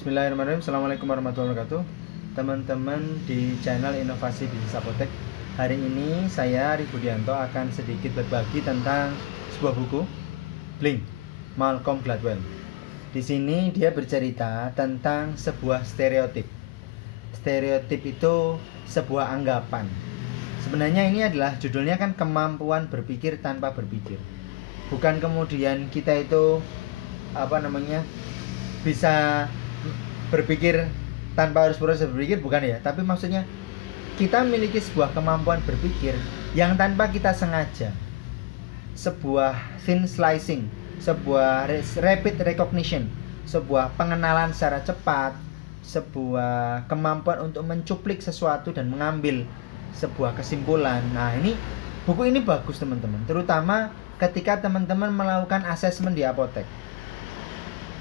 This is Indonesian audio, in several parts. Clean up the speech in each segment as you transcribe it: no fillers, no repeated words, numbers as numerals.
Bismillahirrahmanirrahim. Assalamualaikum warahmatullahi wabarakatuh. Teman-teman di channel Inovasi Bisnis Apotek. Hari ini saya Ari Budianto akan sedikit berbagi tentang sebuah buku, Blink, Malcolm Gladwell. Di sini dia bercerita tentang sebuah stereotip. Stereotip itu sebuah anggapan. Sebenarnya ini adalah judulnya kan kemampuan berpikir tanpa berpikir. Bukan kemudian kita itu bisa berpikir tanpa harus proses berpikir, bukan ya, tapi maksudnya kita memiliki sebuah kemampuan berpikir yang tanpa kita sengaja, sebuah thin slicing, sebuah rapid recognition, sebuah pengenalan secara cepat, sebuah kemampuan untuk mencuplik sesuatu dan mengambil sebuah kesimpulan. Nah, ini buku ini bagus teman-teman, terutama ketika teman-teman melakukan asesmen di apotek.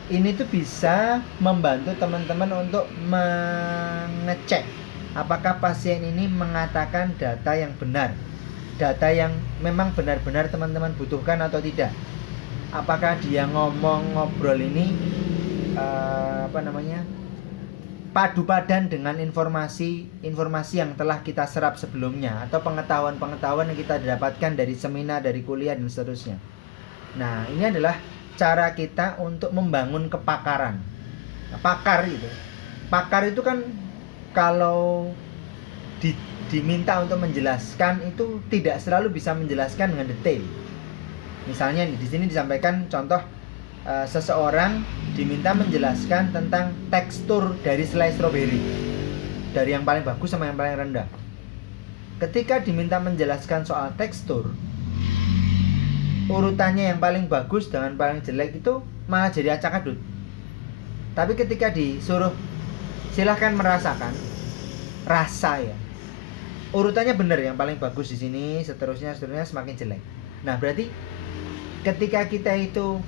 Ini tuh bisa membantu teman-teman untuk mengecek apakah pasien ini mengatakan data yang benar, data yang memang benar-benar teman-teman butuhkan atau tidak. Apakah dia ngobrol ini padu padan dengan informasi yang telah kita serap sebelumnya, atau pengetahuan yang kita dapatkan dari seminar, dari kuliah dan seterusnya. Nah, ini adalah cara kita untuk membangun kepakaran. Pakar itu kan kalau diminta untuk menjelaskan itu tidak selalu bisa menjelaskan dengan detail. Misalnya di sini disampaikan contoh seseorang diminta menjelaskan tentang tekstur dari selai stroberi, dari yang paling bagus sama yang paling rendah. Ketika diminta menjelaskan soal tekstur, urutannya yang paling bagus dengan paling jelek itu malah jadi acak-adut. Tapi ketika disuruh silahkan merasakan, rasa ya, urutannya benar, yang paling bagus di sini, seterusnya semakin jelek. Nah, berarti ketika kita itu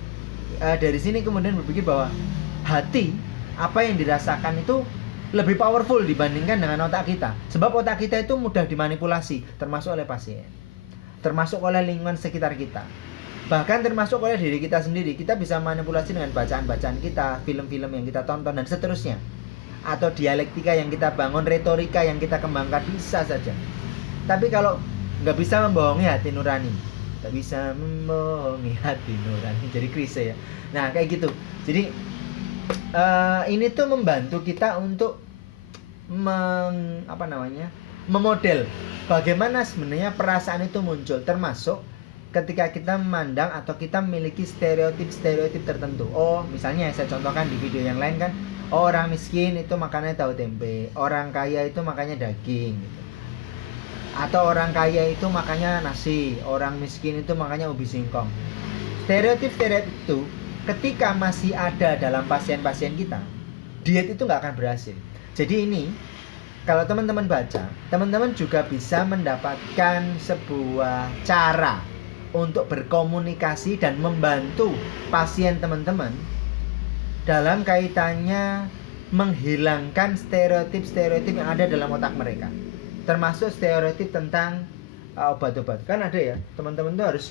dari sini kemudian berpikir bahwa hati, apa yang dirasakan itu lebih powerful dibandingkan dengan otak kita. Sebab otak kita itu mudah dimanipulasi, termasuk oleh pasien, termasuk oleh lingkungan sekitar kita, bahkan termasuk oleh diri kita sendiri. Kita bisa manipulasi dengan bacaan-bacaan kita, film-film yang kita tonton dan seterusnya, atau dialektika yang kita bangun, retorika yang kita kembangkan, bisa saja. Tapi kalau nggak bisa membohongi hati nurani, nggak bisa membohongi hati nurani, jadi klise ya. Nah, kayak gitu. Jadi ini tuh membantu kita untuk memodel bagaimana sebenarnya perasaan itu muncul, termasuk ketika kita memandang atau kita memiliki stereotip tertentu. Oh, misalnya saya contohkan di video yang lain kan, orang miskin itu makannya tahu tempe, orang kaya itu makannya daging gitu. Atau orang kaya itu makannya nasi, orang miskin itu makannya ubi singkong. Stereotip itu ketika masih ada dalam pasien-pasien kita, diet itu nggak akan berhasil. Jadi ini, kalau teman-teman baca, teman-teman juga bisa mendapatkan sebuah cara untuk berkomunikasi dan membantu pasien teman-teman dalam kaitannya menghilangkan stereotip yang ada dalam otak mereka, termasuk stereotip tentang obat-obat. Kan ada ya, teman-teman tuh harus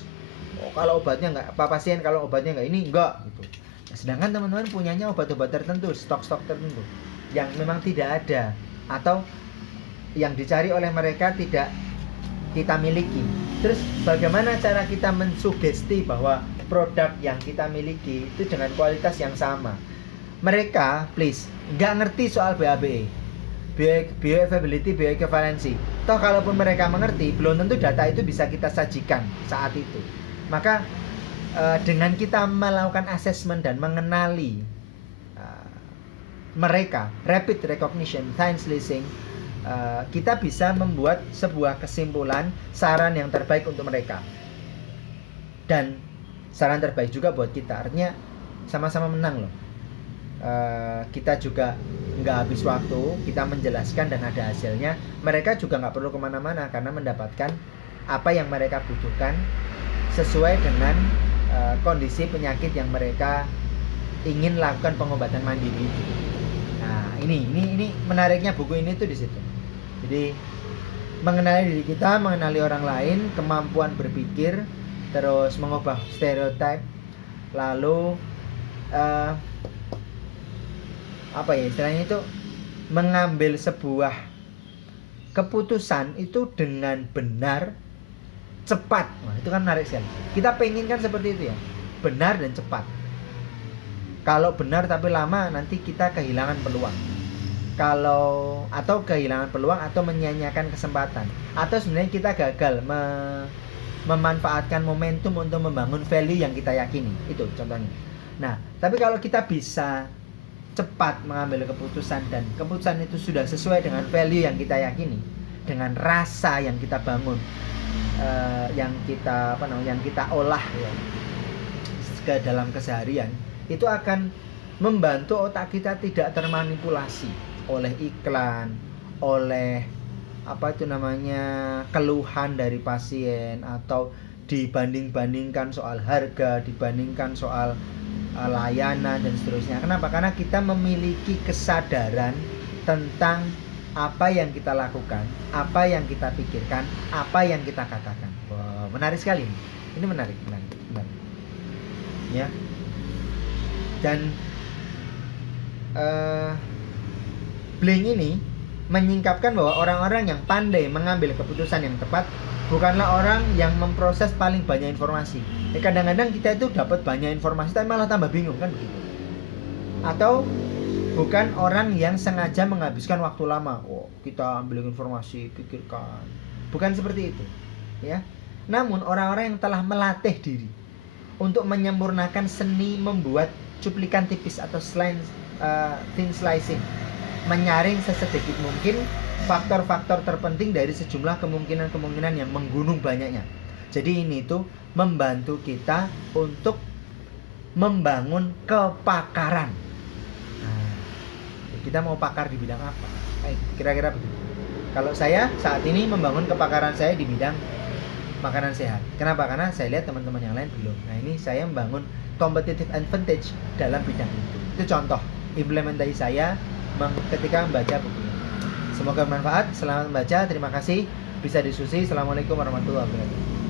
kalau obatnya nggak, pasien kalau obatnya nggak ini enggak gitu. Nah, sedangkan teman-teman punyanya obat-obat tertentu, stok tertentu yang memang tidak ada, atau yang dicari oleh mereka tidak kita miliki. Terus bagaimana cara kita mensugesti bahwa produk yang kita miliki itu dengan kualitas yang sama? Mereka please nggak ngerti soal BABE, bioavailability, bioequivalency. Toh kalaupun mereka mengerti, belum tentu data itu bisa kita sajikan saat itu. Maka dengan kita melakukan assessment dan mengenali mereka, rapid recognition, time slicing, kita bisa membuat sebuah kesimpulan, saran yang terbaik untuk mereka, dan saran terbaik juga buat kita. Artinya sama-sama menang loh. Kita juga nggak habis waktu, kita menjelaskan dan ada hasilnya. Mereka juga nggak perlu kemana-mana karena mendapatkan apa yang mereka butuhkan sesuai dengan kondisi penyakit yang mereka ingin lakukan pengobatan mandiri. Nah, ini menariknya buku ini tuh di situ. Jadi mengenali diri kita, mengenali orang lain, kemampuan berpikir, terus mengubah stereotip, lalu apa ya istilahnya itu, mengambil sebuah keputusan itu dengan benar, cepat. Wah, itu kan menarik sekali. Kita pengen kan seperti itu ya, benar dan cepat. Kalau benar tapi lama, nanti kita kehilangan peluang. Atau kehilangan peluang atau menyia-nyiakan kesempatan. Atau sebenarnya kita gagal memanfaatkan momentum untuk membangun value yang kita yakini. Itu contohnya. Nah, tapi kalau kita bisa cepat mengambil keputusan dan keputusan itu sudah sesuai dengan value yang kita yakini, dengan rasa yang kita bangun, yang kita olah ya, ke dalam keseharian, itu akan membantu otak kita tidak termanipulasi oleh iklan, oleh keluhan dari pasien, atau dibanding-bandingkan soal harga, dibandingkan soal layanan dan seterusnya. Kenapa? Karena kita memiliki kesadaran tentang apa yang kita lakukan, apa yang kita pikirkan, apa yang kita katakan. Wow, menarik sekali. Ini menarik. Ya. Dan Blink ini menyingkapkan bahwa orang-orang yang pandai mengambil keputusan yang tepat bukanlah orang yang memproses paling banyak informasi. Kadang-kadang kita itu dapat banyak informasi tapi malah tambah bingung kan begitu. Atau bukan orang yang sengaja menghabiskan waktu lama. Kita ambil informasi, pikirkan. Bukan seperti itu, ya. Namun orang-orang yang telah melatih diri untuk menyempurnakan seni membuat cuplikan tipis atau thin slicing, menyaring sesedikit mungkin faktor-faktor terpenting dari sejumlah kemungkinan-kemungkinan yang menggunung banyaknya. Jadi ini tuh membantu kita untuk membangun kepakaran. Nah, kita mau pakar di bidang apa? Kira-kira begitu. Kalau saya saat ini membangun kepakaran saya di bidang makanan sehat. Kenapa? Karena saya lihat teman-teman yang lain belum. Nah, ini saya membangun competitive advantage dalam bidang itu. Itu contoh implementasi saya ketika membaca buku ini. Semoga bermanfaat. Selamat membaca. Terima kasih. Bisa diskusi. Assalamualaikum warahmatullahi wabarakatuh.